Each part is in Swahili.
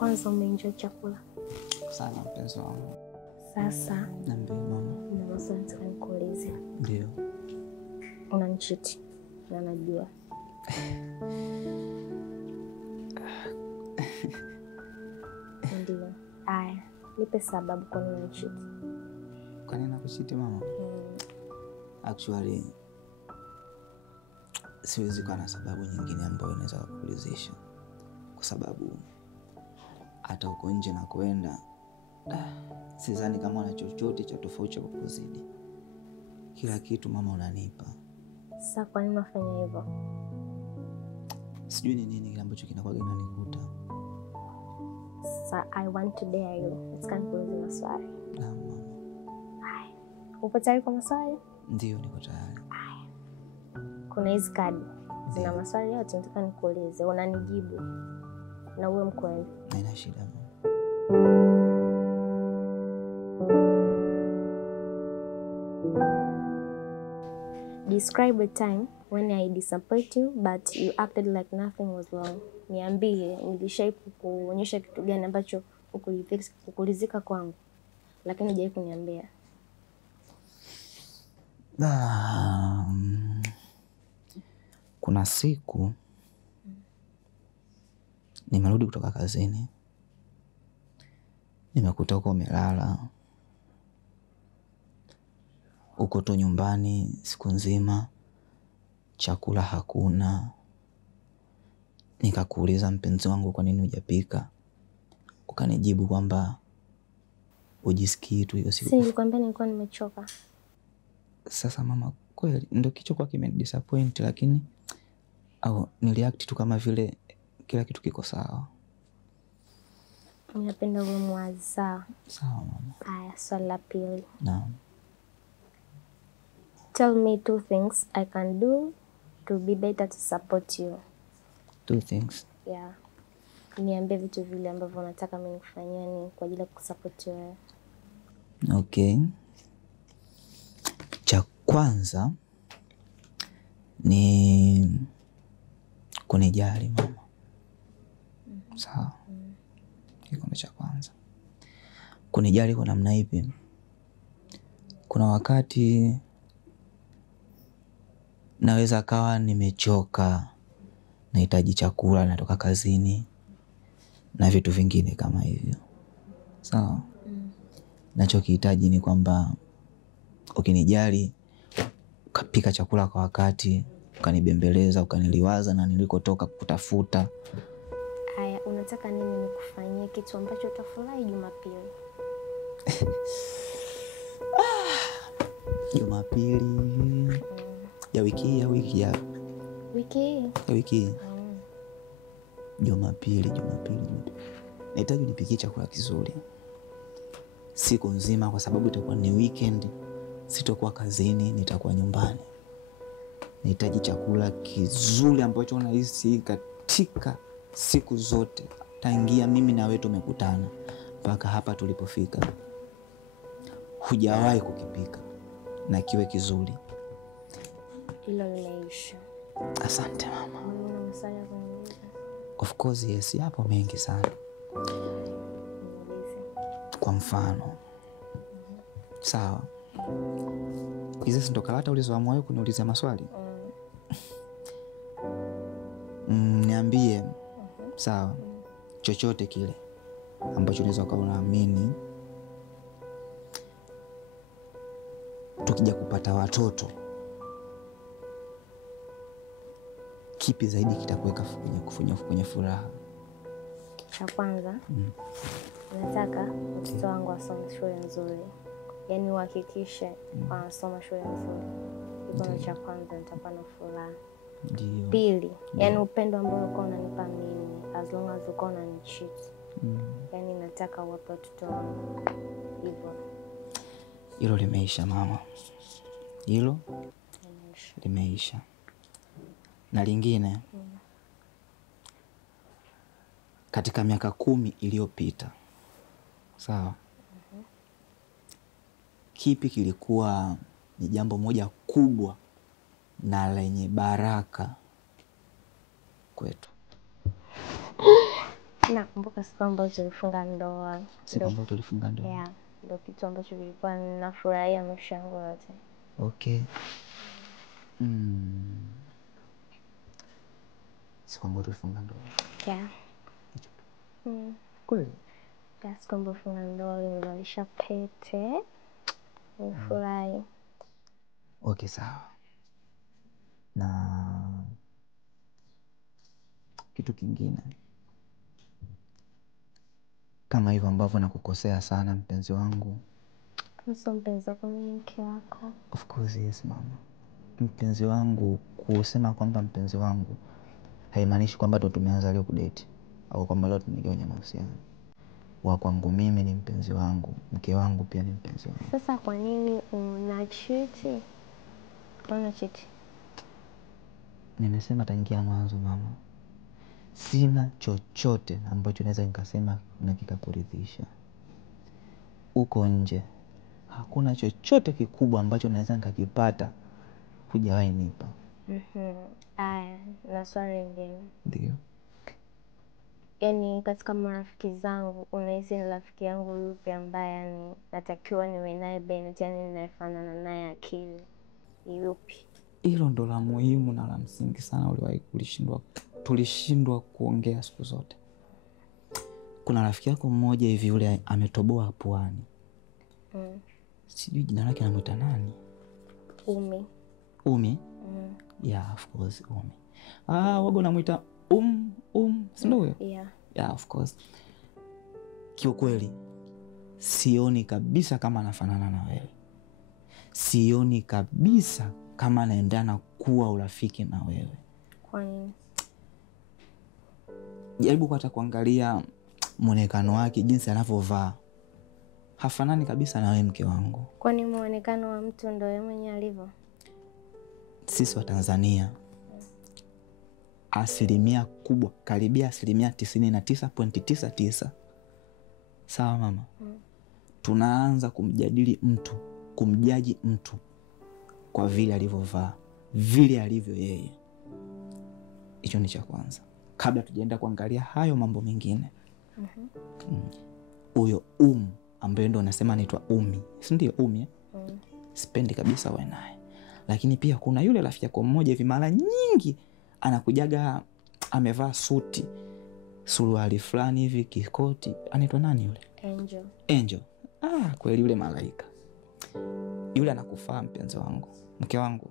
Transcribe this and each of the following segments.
Kwanza umeenjoy chakula? Sana mpenzi wangu. Sasa Niambie mama. na maswali nataka nikuulize. Ndio. Unanicheat na najua. Ndio. Aya, nipe sababu kwa nini unanicheat. Kwa nini nakucheat mama? Actually siwezi kuwa na sababu nyingine ambayo inaweza kukulizisha. Kwa sababu hata uko nje na kwenda sidhani kama una chochote cha tofauti cha kukuzidi. Kila kitu mama unanipa. Sasa kwa nini unafanya hivyo? Sijui ni nini kile ambacho kinakuwa kinanikuta. Sasa I want to dare you. Nataka nikuulize maswali. Na mama. Haya. Upo tayari kwa maswali? Ndio niko tayari. Haya. Kuna hizi kadi. Zina maswali yote nataka nikuulize. Unanijibu. Na uwe mkweli. Haina shida mama. Describe a time when I disappointed you but you acted like nothing was wrong. Niambie, nilishai kukuonyesha kitu gani ambacho ukulizika kwangu lakini hujai kuniambia. Kuna siku nimerudi kutoka kazini. Nimekuta uko umelala. Uko tu nyumbani siku nzima. Chakula hakuna. Nikakuuliza mpenzi wangu kwa nini hujapika. Ukanijibu kwamba hujisikii tu hiyo siku. Si nilikwambia nilikuwa nimechoka. Sasa mama kweli ndio kichwa kimedisappoint lakini au niliact tu kama vile kila kitu kiko sawa. Ninapenda uwe mwazi sawa. Sawa mama. Haya, swali la pili. Naam. Tell me 2 things I can do to be better to support you. 2 things. Yeah. Niambie vitu vile ambavyo unataka mimi nikufanyie ni kwa ajili ya kusupport wewe. Okay. Cha kwanza ni kunijali mama. Sawa. Hiyo ni cha kwanza. Kunijali kwa namna ipi? Kuna wakati naweza kawa nimechoka, nahitaji chakula, natoka kazini na vitu vingine kama hivyo. Sawa. Nachokihitaji ni kwamba ukinijali, ukapika chakula kwa wakati, ukanibembeleza, ukaniliwaza na nilikotoka kutafuta. Haya, unataka nini nikufanyie kitu ambacho utafurahi Jumapili? Jumapili ya wiki ya wiki ya wiki. Jumapili. Nahitaji nipikie chakula kizuri siku nzima kwa sababu itakuwa ni weekend. Sitakuwa kazini, nitakuwa nyumbani. Nahitaji chakula kizuri ambacho unahisi katika siku zote tangia mimi na wewe tumekutana mpaka hapa tulipofika hujawahi kukipika na kiwe kizuri. Hilo limeisha. Asante mama. Una maswali ya kuniuliza? Of course yes, yapo mengi sana. Kwa mfano. Sawa. Hizi ndo karata ulizoamua wewe kuniuliza maswali. Niambie. Sawa. Chochote kile ambacho unaweza kuwa unaamini tukija kupata watoto kipi zaidi kitakuweka kwenye furaha? Cha kwanza, nataka mtoto wangu asome shule nzuri. Yaani uhakikishe anasoma shule nzuri. Hicho ni cha kwanza, nitakuwa na furaha. Ndio. Pili, yaani upendo ambao uko unanipa mimi as long as uko unanicheat. Yaani nataka uwape watoto wangu hivyo. Hilo limeisha mama. Hilo limeisha. Na lingine katika miaka 10 iliyopita. Sawa. Kipi kilikuwa ni jambo moja kubwa na lenye baraka kwetu? Nakumbuka siku ambayo tulifunga ndoa. Siku ambayo tulifunga ndoa. Yeah, ndio kitu ambacho kilikuwa nafurahia maisha yangu yote. Okay. Siku ambayo tulifunga ndoa. Yeah. Kweli? Yeah, siku ambayo tulifunga ndoa nilivalisha pete. Nilifurahi. Okay, sawa. Na kitu kingine, kama hivyo ambavyo nakukosea sana mpenzi wangu. Sio mpenzi wako, mimi mke wako. Of course yes mama. Mpenzi wangu, kusema kwamba mpenzi wangu haimaanishi kwamba ndo tumeanza leo kudate au kwamba leo tunaingia kwenye mahusiano. Wa kwangu mimi ni mpenzi wangu, mke wangu pia ni mpenzi wangu. Sasa kwa nini unachiti? Unachiti? Nimesema tangia mwanzo mama, sina chochote ambacho naweza nikasema na kikakuridhisha. Uko nje hakuna chochote kikubwa ambacho naweza nikakipata hujawahi nipa. Aya, na swali lingine. Ndio. Yaani katika marafiki zangu unahisi ni rafiki yangu yupi ambaye yani natakiwa niwe naye Bennett, yani ninayefanana naye akili? Yupi? Hilo ndo la muhimu na la msingi sana tulishindwa kuongea siku zote. Kuna rafiki yako mmoja hivi yule ametoboa puani. Sijui jina lake anamuita nani? Umi? Yeah, of course Umi. Wago unamuita si ndio huyo? Yeah, of course. Kiukweli sioni kabisa kama anafanana na wewe. Sioni kabisa kama anaendana kuwa urafiki na wewe. Kwa nini? Jaribu hata kuangalia muonekano wake, jinsi anavyovaa. Hafanani kabisa na wewe mke wangu. Kwani muonekano wa mtu ndio yeye mwenyewe alivyo? Sisi wa Tanzania asilimia kubwa, karibia asilimia 99.99, sawa mama, tunaanza kumjaji mtu kwa vile alivyovaa, vile alivyo yeye. Hicho ni cha kwanza, kabla tujaenda kuangalia hayo mambo mengine. Huyo ambaye ndo unasema anaitwa Umi, si ndio Umi? Sipendi kabisa wewe naye. Lakini pia kuna yule rafiki yako mmoja hivi mara nyingi anakujaga amevaa suti, suruali fulani hivi, kikoti. Anaitwa nani yule? Angel. Kweli yule malaika. Yule anakufaa mpenzi wangu, mke wangu.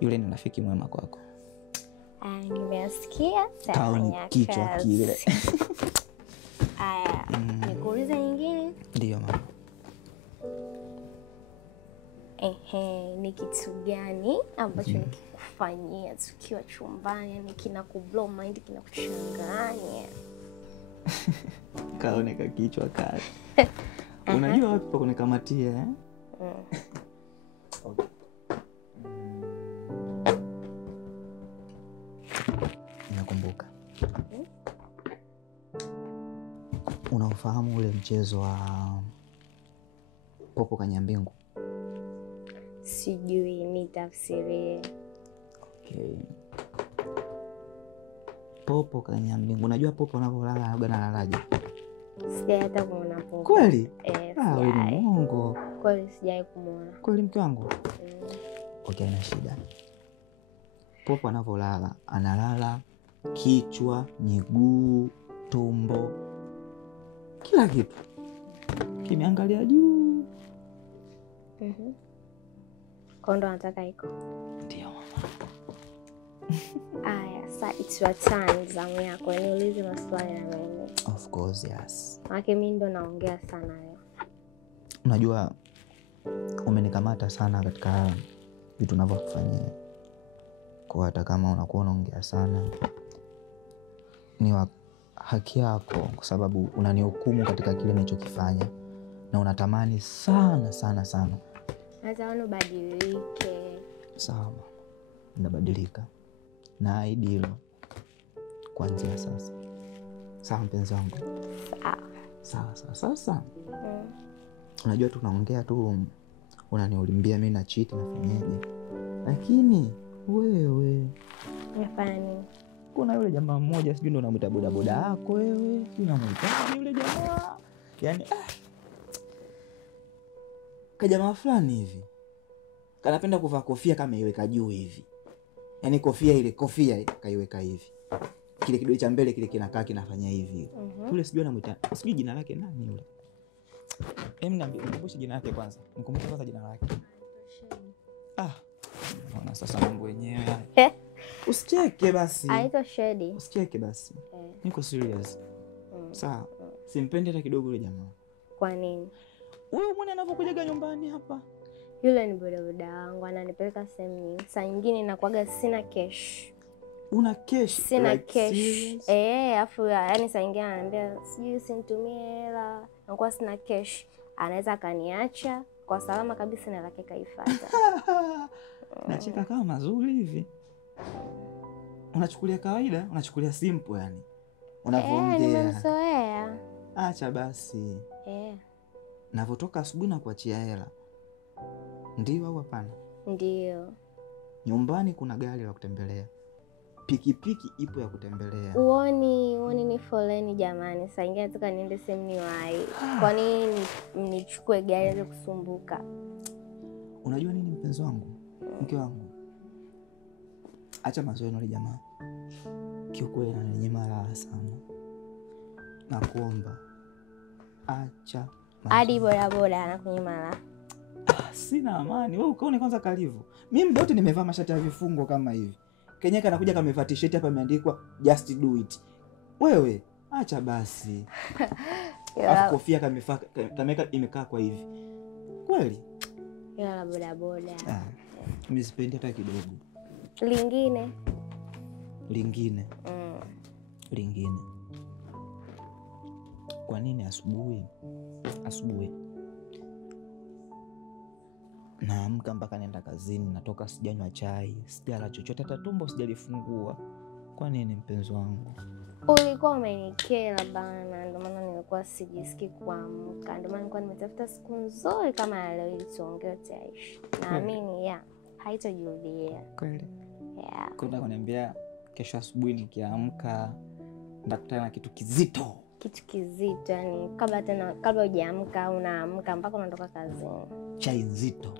Yule ni rafiki mwema kwako. Nimesikia. Taoni kichwa kile. Nikuulize nyingine? Ndio mama. Ni kitu gani ambacho nikikufanyia tukiwa chumbani yani kinakublow mind, kinakuchanganya? Kaoneka kichwa kali. Unajua wapi pa kunikamatia eh? Okay. Nakumbuka. Unafahamu ule mchezo wa Popo Kanyambingu? Sijui, nitafsirie. Okay. Popo Kanyambingu. Unajua Popo anavyolala analalaje? Sijai hata kumuona Popo. Kweli? Wewe ni Mungu. Kweli sijai kumuona. Kweli mke wangu? Okay, na shida. Popo anavyolala analala kichwa, miguu, tumbo, kila kitu kimeangalia juu. Kwa ndo nataka iko. Ndio mama. Sasa it's your turn, zamu yako. Niulize maswali na mimi. Of course, yes. Mimi ndo naongea sana leo. Unajua umenikamata sana katika vitu ninavyokufanyia. Kwa hata kama unakuwa unaongea sana, ni haki yako, kwa sababu unanihukumu katika kile ninachokifanya na unatamani sana sana sana hata ubadilike. Sawa, nabadilika. Naahidi hilo kuanzia sasa. Sawa mpenzi wangu? Sawa. Sasa unajua tunaongea tu, unaniulimbia mimi na cheat nafanyaje, lakini wewe nifanye nini? kuna yule jamaa mmoja sijui ndo unamuita bodaboda yako wewe, sijui unamuita yule jamaa. Yaani kajamaa fulani hivi kanapenda kuvaa kofia kama iweka juu hivi. Yaani kofia kaiweka hivi. Kile kidole cha mbele kile kinakaa kinafanya hivi. Yule sijui anamuita, sijui jina lake nani yule. Nikumbushe jina lake kwanza. Nikumbushe kwanza jina lake. Naona sasa mambo yenyewe haya. Usicheke basi. Aitwa Shedi. Usicheke basi. Niko serious. Sawa. Simpendi hata kidogo yule jamaa. Kwa nini? Wewe mbona anapokujaga nyumbani hapa? Yule ni bodaboda wangu, ananipeleka sehemu nyingi. Saa nyingine nakuaga sina cash. Una cash? Sina cash. Afu yani saa nyingine ananiambia sijui usinitumie hela. Nakuwa sina cash. Anaweza akaniacha kwa salama kabisa na lake kaifuata. Nacheka kama mazuri hivi. Unachukulia kawaida, unachukulia simple yani. Unavyoongea. Nimezoea. Acha basi. Navotoka asubuhi na kuachia hela. Ndio au hapana? Ndio. Nyumbani kuna gari la kutembelea. Pikipiki ipo ya kutembelea. Uoni ni foleni jamani. Saa nyingine nataka niende sehemu niwahi. Kwa nini nichukue gari ile kusumbuka? Unajua nini mpenzi wangu? Mke wangu. Acha mazoea na jamaa. Kiukweli ananinyima raha sana. Nakuomba. Acha. Hadi bodaboda anakunyima raha. Sina amani. Wewe ukaone kwanza kalivu. Mimi muda wote nimevaa mashati ya vifungo kama hivi. Kenyeka anakuja kamevaa t-shirt hapa imeandikwa just do it. Wewe acha basi. Afu kofia kameka imekaa kwa hivi. Kweli? Yala bodaboda. Mimi sipendi hata kidogo. Lingine. Lingine. Kwa nini asubuhi naamka mpaka naenda kazini, natoka sijanywa chai, sijala chochote, hata tumbo sijalifungua? Kwa nini mpenzi wangu? Ulikuwa umenikera bana, ndio maana nilikuwa sijisikii kuamka. Ndio maana nilikuwa nimetafuta siku nzuri kama ya leo ili tuongee taishi. Naamini haitajirudia. Kweli? Kuna kuniambia kesho asubuhi nikiamka ndakutana na kitu kizito. Yani kabla hujaamka unaamka mpaka unatoka kazini. Chai nzito.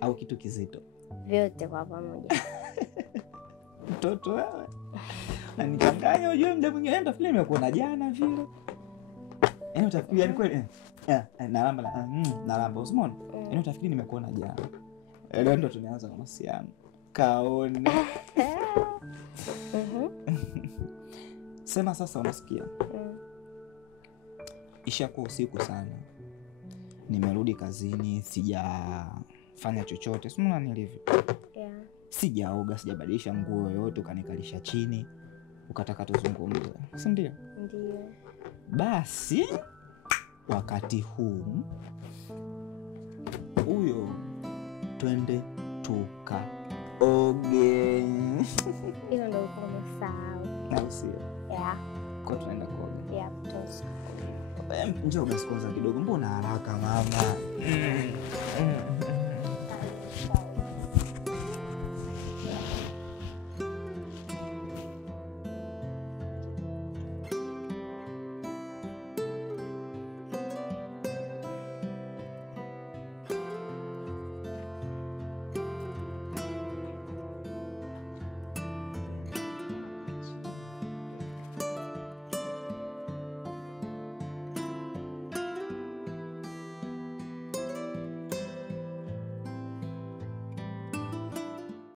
Au kitu kizito. Vyote kwa pamoja. Mtoto wewe. Na nichanganya unajua muda mwingine nenda film ya kuona jana vile. Yaani utafikiri yani kweli nalamba Osmond. Yaani utafikiri nimekuona jana. Leo ndo tumeanza mahusiano. Kaone. Sema sasa unasikia? Ishakuwa usiku sana. Nimerudi kazini, sijafanya chochote. Si unaona nilivyo? Sijaoga, sijabadilisha nguo yoyote, ukanikalisha chini, ukataka tuzungumze. Si ndio? Ndio. Basi wakati huu huyo twende tukaoge. Hiyo ndio uko umesahau. Na sio? Kwa tunaenda kuoga. Njoo basi kwanza kidogo, mbona haraka mama?